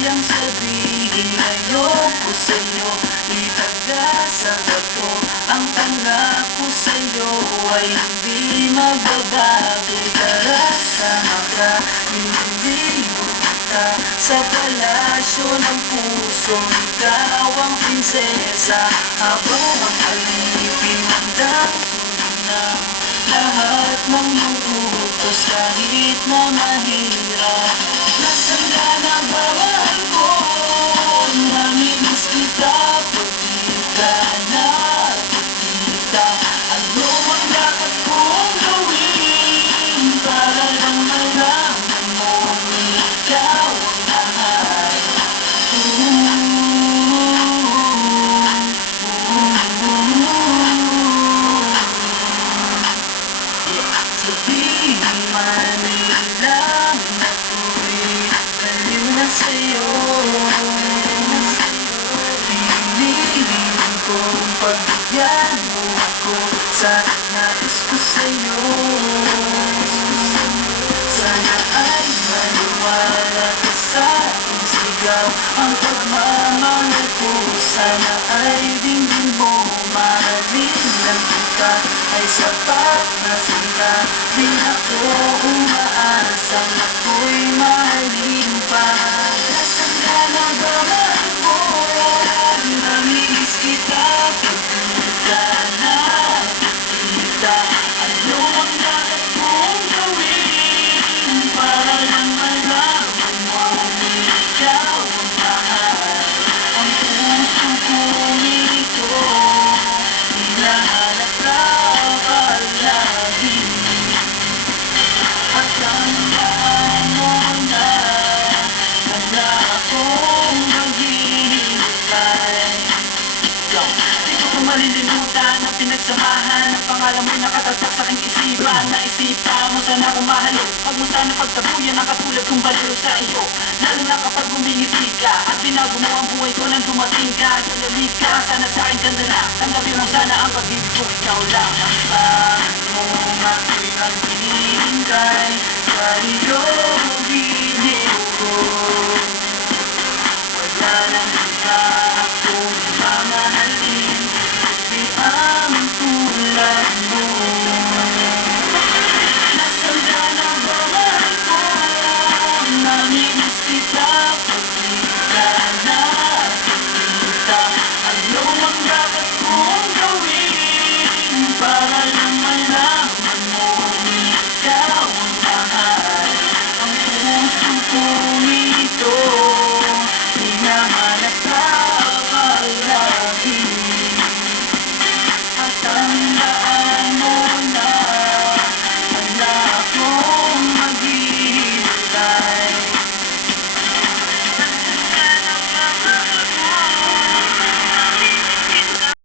kayang sabihin ayoko sa'yo, itaga sa bato. Ang pangako sa'yo ay hindi magbabago. Tara, sama ka, nililigo kita sa palasyo ng puso. Ikaw ang prinsesa, habang ang alipin handang tuloy na lahat ng iyong utos. Kahit na mahirap, nasaan ka na ba, mahal ko? Namimiss kita pag di ka nakikita. Ano ang dapat kong gawin para lang malaman mo ikaw ang mahal? Sabihin man nilang ako'y baliw na sa'yo, piniling kong pagbigyan mo ako sa nais ko sa'yo. Sana ay maniwala ka sa aking sigaw, ang pagmamahal ko. Sana ay dinggin mo, mahalin lang kita ay sapat na sila. Di ako umaasang ako'y mahalin pa. Nasaan ka na ba, mahal ko? Namiss kita pag di ka nakikita. Ano ang dapat kong gawin para lang malaman mo ikaw ang mahal? Ang puso kong ito, hinahanap ka palagi. At tandaan mo na wala akong maghihintay. Di ko malilimutan ang pinagsamahan. Ang pangalan mo'y nakatatak sa aking isipan. Naisipan mo sana akong mahalin, wag mo sana pagtabuyan ang katulad kong baliw sa iyo. Lalo na kapag humingiti ka at binago mo ang buhay ko nang dumating ka. Ginalik ka, sana sa akin ka na lang. Tanggapin mo sana ang pag-ibig ko, ikaw lang ang pangit mong ako'y naghihintay. Sa iyong biniw ko, wala nang iba akong mamahalin kundi ang tulad mo. Nasaan ka na ba, mahal ko? Namimiss kita pag di ka nakikita. Ano ang dapat kong gawin para lang malaman mo ikaw ang mahal? Ang puso kong ito, hinahanap